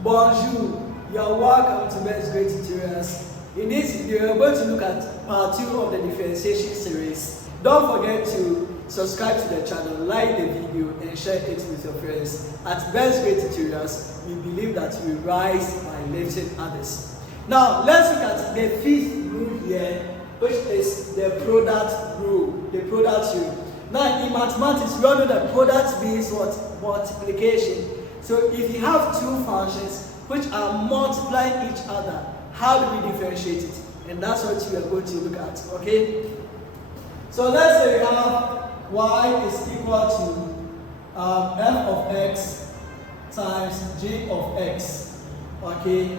Bonjour, you're welcome to Best Grade Tutorials. In this video, we're going to look at part 2 of the differentiation series. Don't forget to subscribe to the channel, like the video, and share it with your friends. At Best Grade Tutorials, we believe that we rise by lifting others. Now, let's look at the fifth rule here, which is the product rule, the product rule. Now, in mathematics, we all know that product means what? Multiplication. So if you have two functions which are multiplying each other, how do we differentiate it? And that's what we are going to look at, okay? So let's say we have y is equal to f of x times g of x, okay?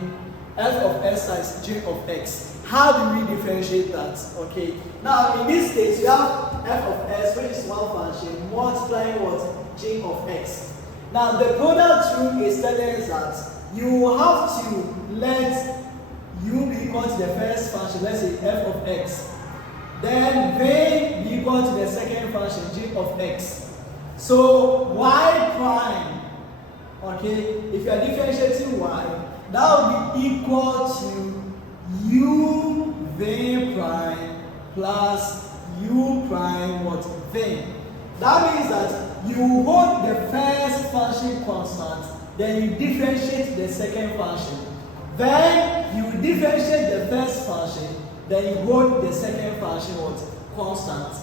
F of x times g of x. How do we differentiate that, okay? Now in this case, we have f of x, which is one function, multiplying what? G of x. Now the product rule is telling us that you have to let u be equal to the first function, let's say f of x. Then v be equal to the second function, g of x. So y prime, okay, if you are differentiating y, that will be equal to u v prime plus u prime what? V. That means that you hold the first function constant, then you differentiate the second function. Then you differentiate the first function, then you hold the second function what? Constant.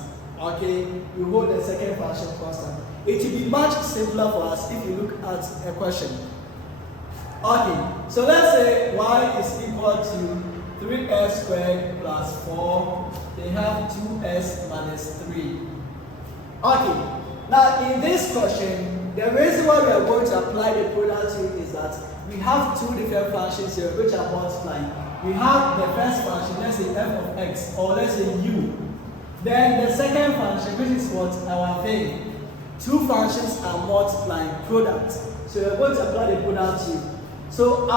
Okay? You hold the second function constant. It will be much simpler for us if you look at a question. Okay, so let's say y is equal to 3x squared plus 4. They have 2x minus 3. Okay. Now, in this question, the reason why we are going to apply the product rule is that we have two different functions here which are multiplying. We have the first function, let's say f of x, or let's say u. Then the second function, which is what? Our thing. Two functions are multiplying, product. So we are going to apply the product rule. So so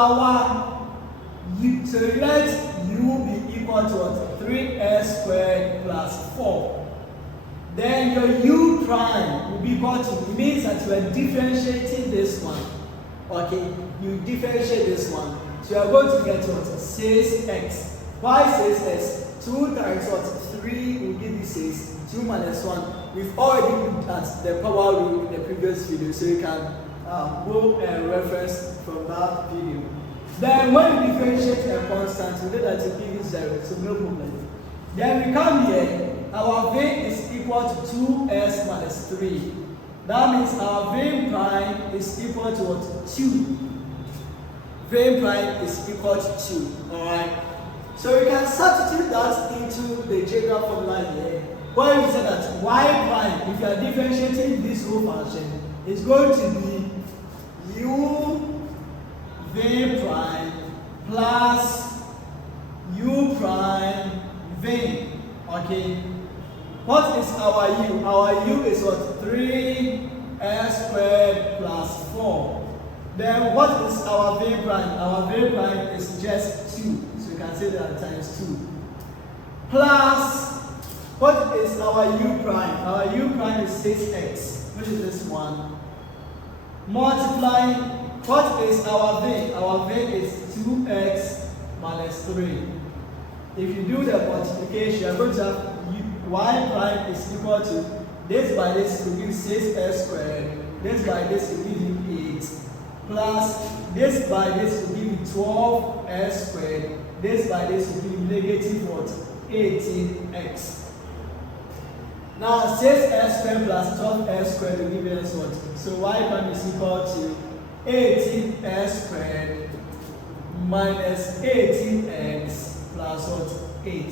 let u be equal to what? 3x squared plus 4. Then your u prime will be equal to, it means that you are differentiating this one. Okay, you differentiate this one. So you are going to get what? 6x. Why 6x? 2 times what? 3 will give you 6. 2 minus 1. We've already looked at the power rule in the previous video, so you can go and reference from that video. Then when you differentiate a constant, we know that it gives you 0, so no problem. Then we come here. Our v is equal to 2s minus 3. That means our v prime is equal to what? 2. V prime is equal to 2. Alright. So we can substitute that into the general formula here. Where we say that y prime, if you are differentiating this whole function, is going to be u v prime plus u prime v. Okay. What is our u? Our u is what? 3s squared plus 4. Then what is our v prime? Our v prime is just 2. So you can say that times 2. Plus, what is our u prime? Our u prime is 6x, which is this one. Multiplying, what is our v? Our v is 2x minus 3. If you do the multiplication, you are going to have y prime is equal to this by this will give 6s squared, this by this will give you 8, plus this by this will give you 12s squared, this by this will give you negative what? 18x. Now 6s squared plus 12s squared will give us what? So y prime is equal to 18s squared minus 18x plus what? 8.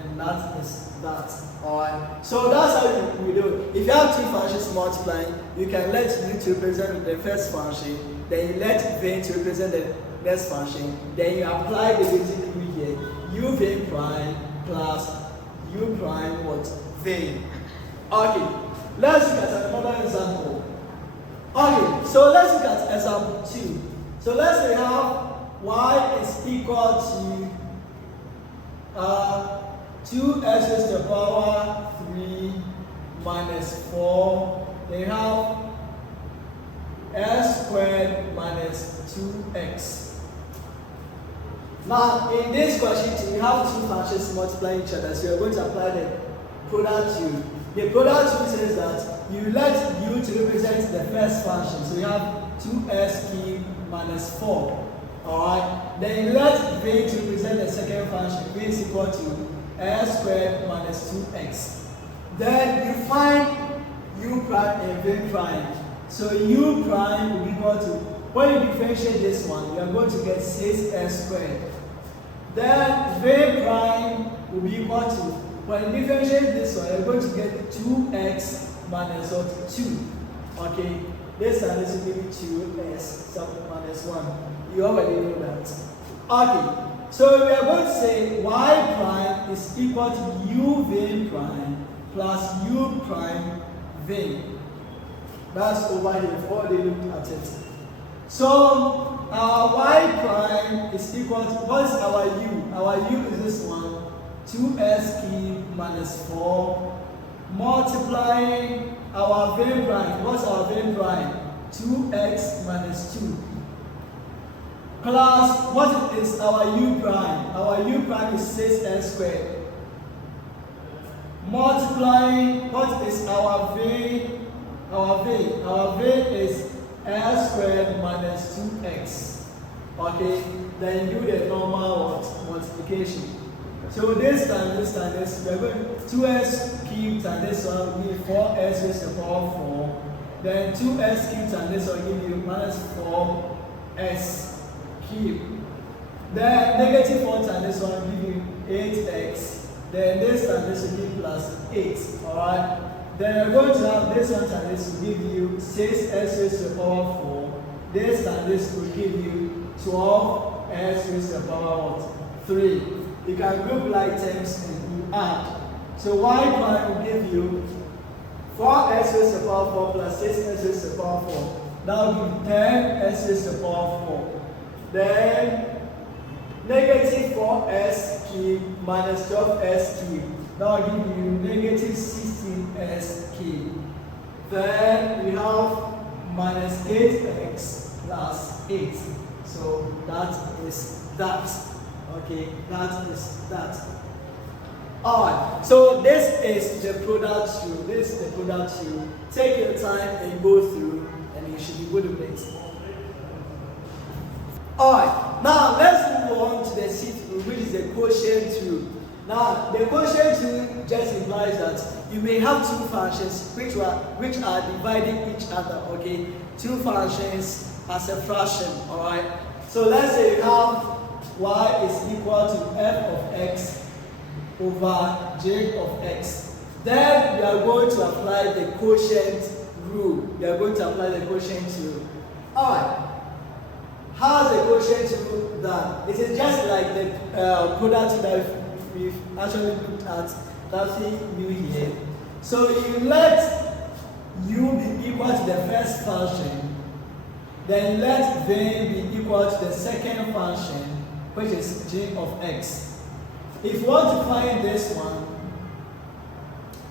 And that is that. Alright. So that's how we do it. If you have two functions multiplying, you can let u to represent the first function, then you let v to represent the next function, then you apply the basic rule here, u v prime plus u prime what? V. Okay. Let's look at another example. Okay, so let's look at example 2. So let's say we have y is equal to 2x raised to the power 3 minus 4. They have s squared minus 2x. Now, in this question, we have two functions multiplying each other, so we are going to apply the product rule. The product rule says that you let u to represent the first function, so you have 2s cubed minus 4. Alright, then you let v to represent the second function, v is equal to s squared minus 2x. Then you find u prime and v prime. So u prime will be equal to, when you differentiate this one, you are going to get 6s squared. Then v prime will be equal to, when you differentiate this one, you are going to get 2x minus 2. Okay, this and this will give you 2s minus 1. You already know that. Okay, so we are going to say y prime is equal to u v prime plus u prime v. That's over here, we've already looked at it. So our y prime is equal to, what's our u? Our u is this one, 2s cubed minus 4, multiplying our v prime. What's our v prime? 2x minus 2. Plus, what is our u prime? Our u prime is 6s squared. Multiplying, what is our v? Our v is s squared minus 2x. Okay, then do the normal multiplication. So this time, we are going 2s cubed and this one will give 4s raised to the power 4. Then 2s cubed and this one will give you minus 4s cubed. Then negative 4 times this one will give you 8x. Then this time this will give plus 8. Alright. Then we're going to have this one times this will give you 6s raised to the power 4. This time this will give you 12s raised to the power 3. You can group like terms and you add. So y prime will give you 4s raised to the power 4 plus 6s raised to the power 4. That will give 10s raised to the power 4. Then negative 4s cubed minus 12s cubed. That will give you negative 16s cubed. Then we have minus 8x plus 8. So that is that. Okay, that is that. Alright, so this is the product rule. This is the product rule. Take your time and go through, and you should be good with it. Alright, now let's move on to the sixth rule, which is the quotient rule. Now, the quotient rule just implies that you may have two functions which are dividing each other, okay? Two functions as a fraction, alright? So let's say you have y is equal to f of x over j of x. Then we are going to apply the quotient rule. We are going to apply the quotient rule. Alright. How is the quotient rule done? It is just like the product that we've actually looked at, nothing new here. So you let u be equal to the first function, then let v be equal to the second function, which is j of x. If you want to find this one,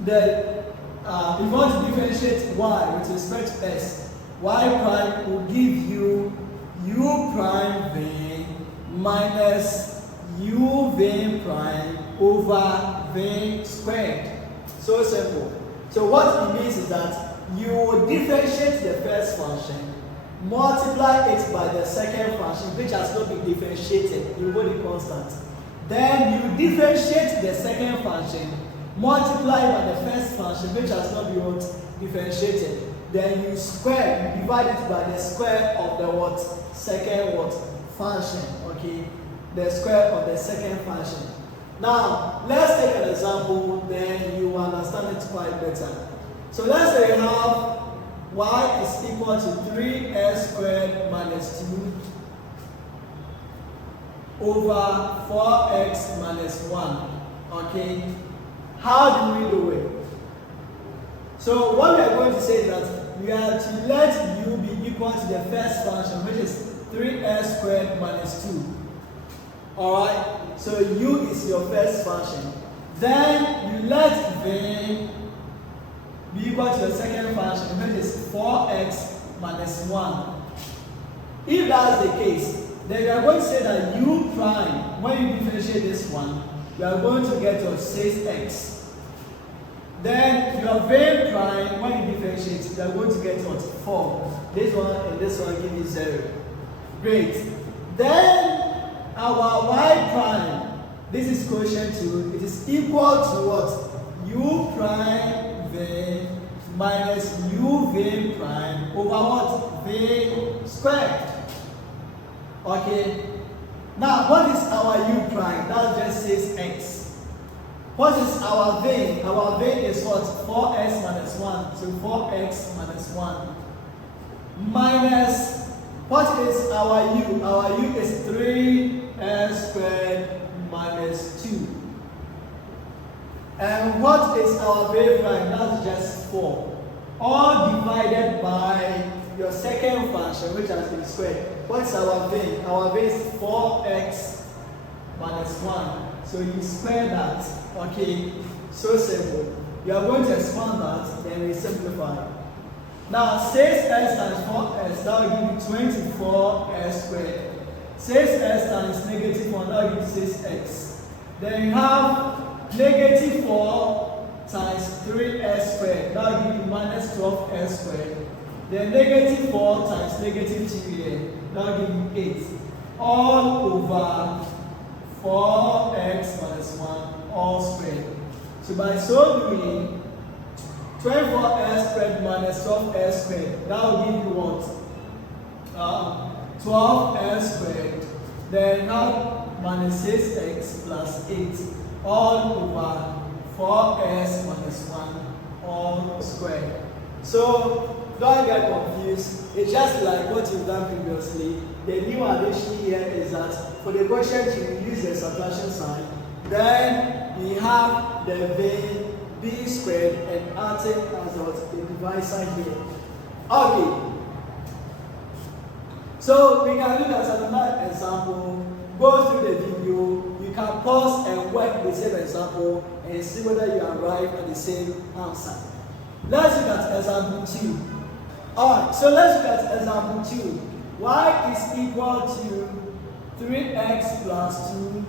then if you want to differentiate y with respect to s, y prime will give you u prime v minus u v prime over v squared. So simple. So what it means is that you will differentiate the first function, multiply it by the second function which has not been differentiated, you hold it constant. Then you differentiate the second function, multiply by the first function which has not been differentiated. Then you square, you divide it by the square of the second function, okay? The square of the second function. Now, let's take an example, then you understand it quite better. So let's say you have y is equal to 3s squared minus 2 over 4x minus 1, okay? How do we do it? So what we are going to say is that we are to let u be equal to the first function, which is 3s squared minus 2. Alright, so u is your first function. Then you let v be equal to the second function, which is 4x minus 1. If that's the case, then you are going to say that u prime, when you differentiate this one, you are going to get your 6x. Then your v prime, when you differentiate, you are going to get what? 4. This one and this one give you 0. Great. Then our y prime, this is quotient 2, it is equal to what? U prime v minus u v prime over what? V squared. Okay. Now, what is our u prime? That just says x. What is our v? Our v is what? 4x minus 1. So 4x minus 1. Minus, what is our u? Our u is 3x squared minus 2. And what is our v prime? That's just 4. All divided by your second function, which has been squared. What's our v? Our v is 4x minus 1. So you square that. Okay, so simple. You are going to expand that, then we simplify. Now 6x times 4x, that will give you 24x squared. 6x times negative 1, that will give you 6x. Then you have negative 4 times 3x squared, that will give you minus 12x squared. Then negative 4 times negative 2 here, that will give you 8. All over 4x minus 1 all squared. So by so doing, 24x squared minus 12x squared, that will give you what? 12x squared. Then now minus 6x plus 8 all over 4x minus 1 all squared. So don't get confused. It's just like what you've done previously. The new addition here is that for the quotient you use the subtraction sign. Then we have the b squared and acting as the divisor here. Okay. So we can look at another example, go through the video, you can pause and work the same example and see whether you arrive at the same answer. Let's look at example 2. Alright, so let's look at example 2. Y is equal to 3x plus 2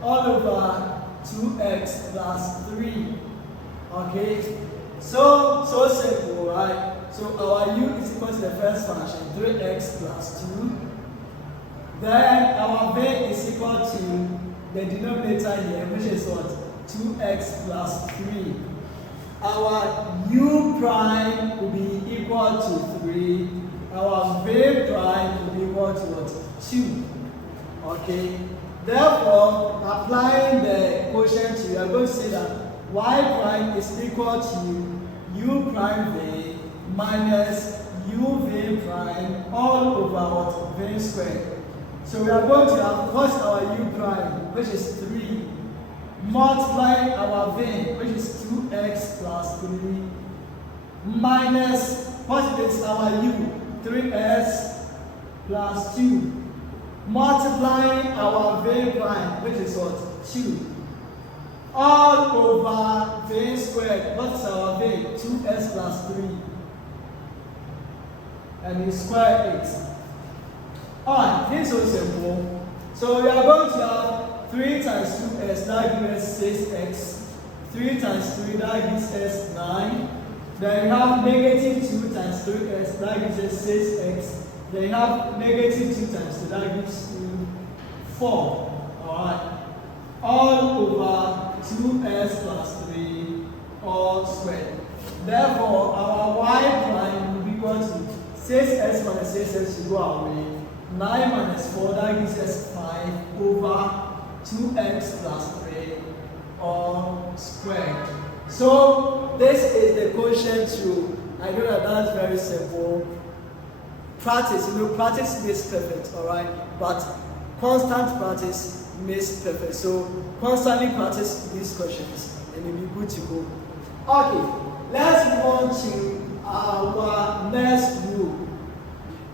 all over 2x plus 3. Okay, so simple, right? So our u is equal to the first function, 3x plus 2. Then our v is equal to the denominator here, which is what? 2x plus 3. Our u prime will be equal to 3. Our v prime will be equal to what? 2. Okay. Therefore, applying the quotient, we are going to say that y prime is equal to u prime v minus u v prime all over what? V squared. So we are going to have what's our u prime, which is 3, multiplying our v, which is 2x plus 3, minus what is our u, 3x plus 2. Multiplying our v prime, which is what? 2. All over v squared. What is our v? 2x plus 3. And you square it. Alright, this is so simple. So we are going to have 3 times 2x, that gives us 6x. 3 times 3, that gives us 9. Then you have negative 2 times 3x, that gives us 6x. Then you have negative 2 times 2, that gives you 4. Alright. All over 2x plus 3 all squared. Therefore, our y prime will be equal to 6x minus 6x will go away. 9 minus 4, that gives us 5 over 2x plus 3 all squared. So this is the quotient rule. I know that that's very simple. Practice, practice makes perfect, alright? But constant practice makes perfect. So constantly practice these questions and you'll be good to go. Okay, let's move on to our next rule.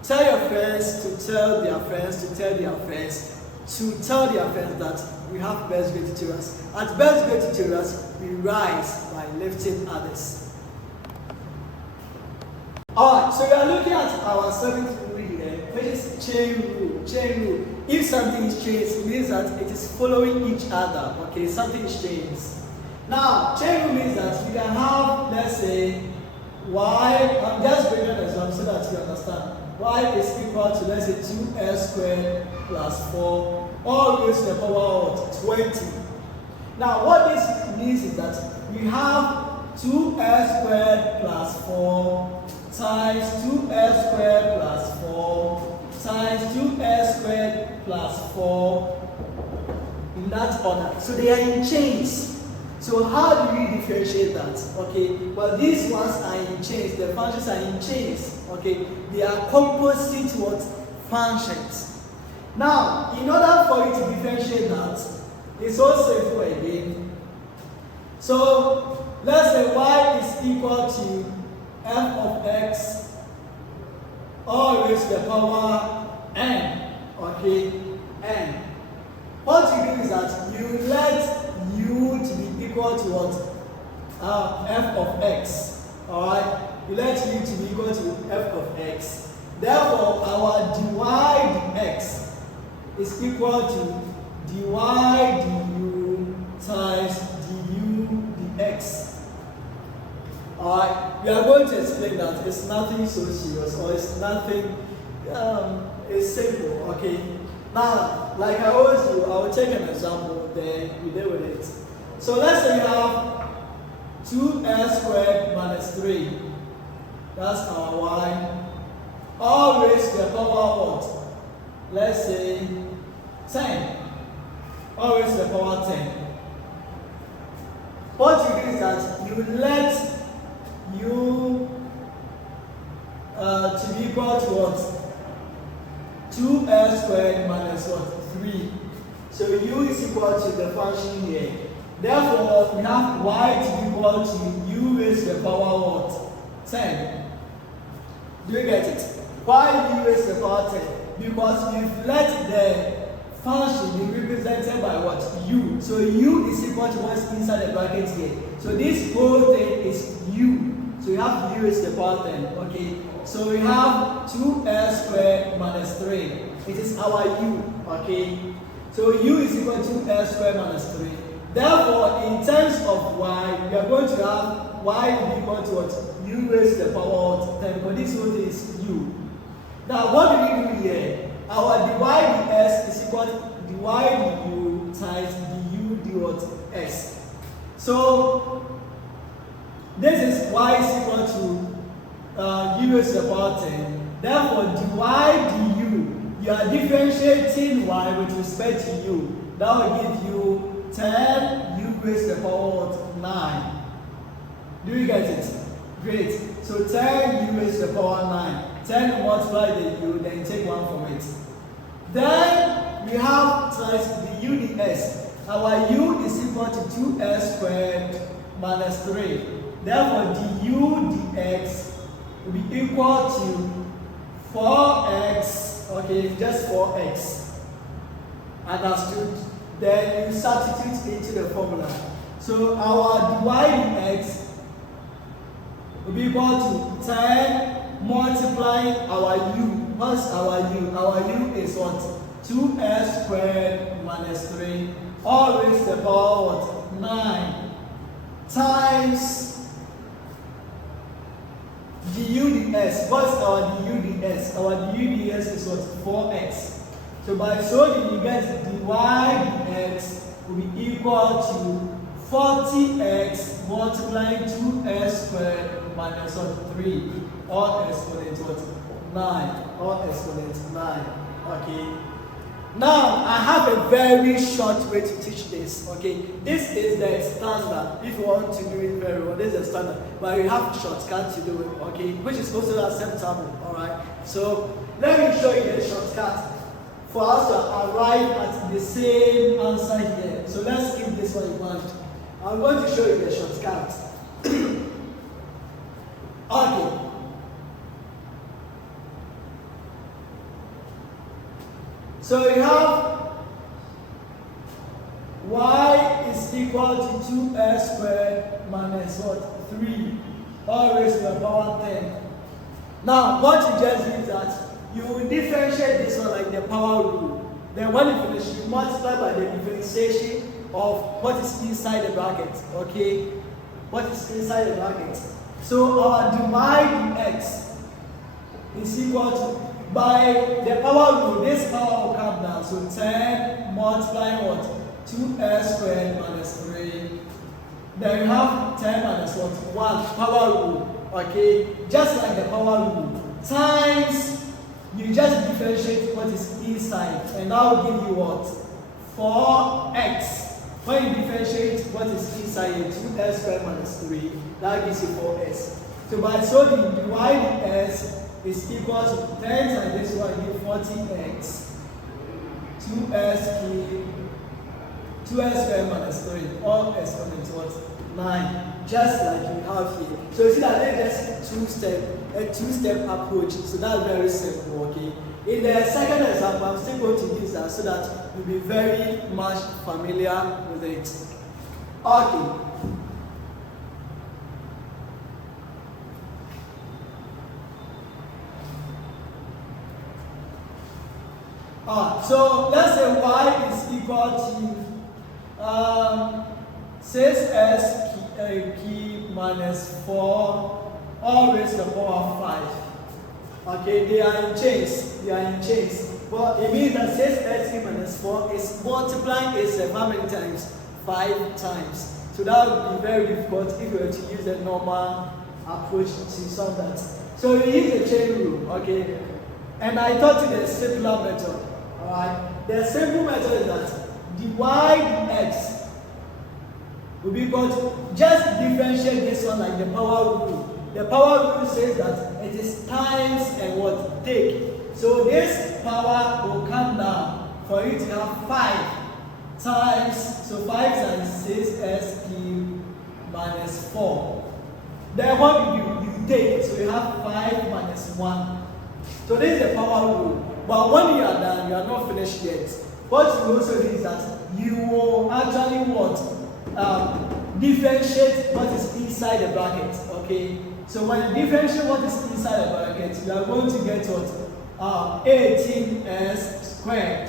Tell your friends to tell their friends to tell their friends to tell their friends that we have best grade tutorials. At best grade tutorials, we rise by lifting others. Alright, so we are looking at our seventh rule here, which is chain rule. Chain rule. If something is changed, it means that it is following each other. Okay, something is changed. Now, chain rule means that we can have, let's say, y. I'm just bringing an example so that you understand. Y is equal to, let's say, 2s squared plus 4, all raised to the power of 20. Now, what this means is that we have 2s squared plus 4 times 2s squared plus 4 times 2s squared plus 4 in that order. So they are in chains. So how do we differentiate that? Okay, well, these ones are in chains. The functions are in chains. Okay, they are composite what functions. Now, in order for you to differentiate that, it's so simple again. So let's say y is equal to f of x all raised to the power n. Okay, n. What you do is that you let u to be equal to what? F of x. Alright? You let u to be equal to f of x. Therefore, our dy dx is equal to dy du times du dx. Alright? We are going to explain that it's nothing so serious, or it's nothing, it's simple. Okay? Now, like I always do, I will take an example, then we deal with it. So let's say you have 2s squared minus 3. That's our y. All raised to the power what? Let's say 10. All raised to the power 10. What you do is that you let u to be equal to what? 2s squared minus what? 3. So u is equal to the function here. Therefore, we have y to be equal to u raised to the power what? 10. Do you get it? Why u raised to the power 10? Because we've let the function be represented by what? U. So u is equal to what's inside the bracket here. So this whole thing is u. So we have u raised to the power 10. Okay. So we have 2s squared minus 3. It is our u. Okay. So u is equal to s squared minus 3. Therefore, in terms of y, we are going to have y to be equal to what? U raised to the power of 10. But this whole thing is u. Now, what do we do here? Our dy ds is equal to dy du times du d s. So this is y is equal to u raised to the power 10. Therefore, dy du, you are differentiating y with respect to u. That will give you 10 u raised to the power of 9. Do you get it? Great. So 10 u raised to the power 9. 10 multiply the u, then take 1 from it. Then we have times the u ds. Our u is equal to 2s squared minus 3. Therefore, du dx will be equal to 4x. Okay, just 4x. Understood? Then you substitute into the formula. So our dy dx will be equal to 10 multiplying our u. What's our u? Our u is what? 2s squared minus 3 all raised to the power what? 9 times du ds. What's our du ds? Our du ds is what? 4x. So by solving, you get dy dx will be equal to 40x multiplying 2s squared minus 3 or exponent what? 9 or exponent 9. Okay. Now I have a very short way to teach this. Okay. This is the standard. If you want to do it very well, this is the standard. But you have shortcut to do it. Okay, which is also acceptable. Alright. So let me show you the shortcut for us to arrive at the same answer here. So let's keep this one in mind. I'm going to show you the shortcut. Okay. So we have y is equal to 2s squared minus what? 3 all raised to the power 10. Now, what you just do is that you will differentiate this one like the power rule. Then when you finish, you multiply by the differentiation of what is inside the bracket. Okay? What is inside the bracket. So our divide x is equal to, by the power rule, this power will come down. So 10 multiplying what? 2s squared minus 3. Then you have 10 minus what? 1. Power rule. Okay? Just like the power rule. Times, you just differentiate what is inside. And that will give you what? 4x. When you differentiate what is inside here, 2s squared minus 3, that gives you 4s. So by solving, divide s is equal to 10 times this one, give 40x. 2s squared minus 3, all exponent what? 9. Just like you have here. So you see that there's just a two-step approach. So that's very simple, okay? In the second example, I'm still going to use that so that you'll be very much familiar with it. Okay. So let's say y is equal to 6s key minus 4 all raised to the power 5. Okay, they are in chains. But it means that 6s minus 4 is multiplying itself how many times? 5 times. So that would be very difficult if you were to use a normal approach to solve that. So you use the chain rule, okay? And I taught you the simpler method. Alright? The simple method is that divide x will be equal to, just differentiate this one like the power rule. The power rule says that it is times and what? Take. So this power will come down for you to have 5 times, so 5 times 6s cubed minus 4. Then what you take, so you have 5 minus 1. So this is the power rule. But when you are done, you are not finished yet. What you also do is that you will actually what? Differentiate what is inside the bracket. Okay? So when you differentiate what is inside the bracket, you are going to get what? 18s squared.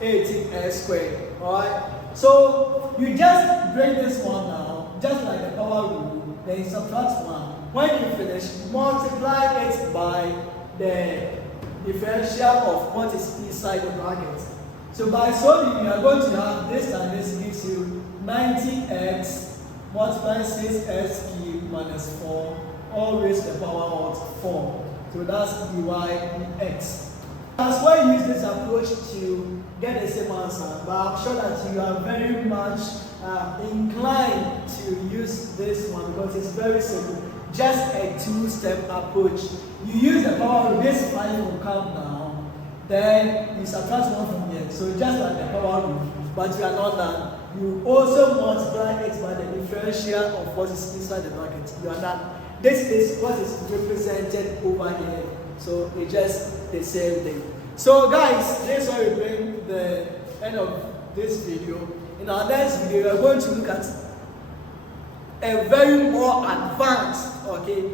18s squared. Alright? So you just bring this one down, just like the power rule, then you subtract 1. When you finish, multiply it by the differential of what is inside the bracket. So by solving, you are going to have this, and this gives you 90x multiply 6s cubed minus 4 all raised to the power of 4. So that's dx. That's why you use this approach to get the same answer, but I'm sure that you are very much inclined to use this one because it's very simple. Just a two-step approach. You use the power rule, this 5 will come down, then you subtract 1 from here. So just like the power rule, but you are not done. You also multiply it by the differential of what is inside the bracket. You are done. This is what is represented over here. So it's just the same thing. So guys, this is where we bring the end of this video. In our next video, we are going to look at a very more advanced, okay,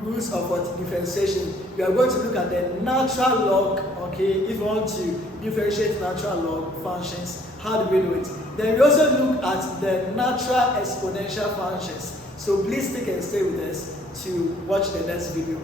rules of what? Differentiation. We are going to look at the natural log, okay, if you want to differentiate natural log functions, how do we do it? Then we also look at the natural exponential functions. So please stick and stay with us to watch the next video.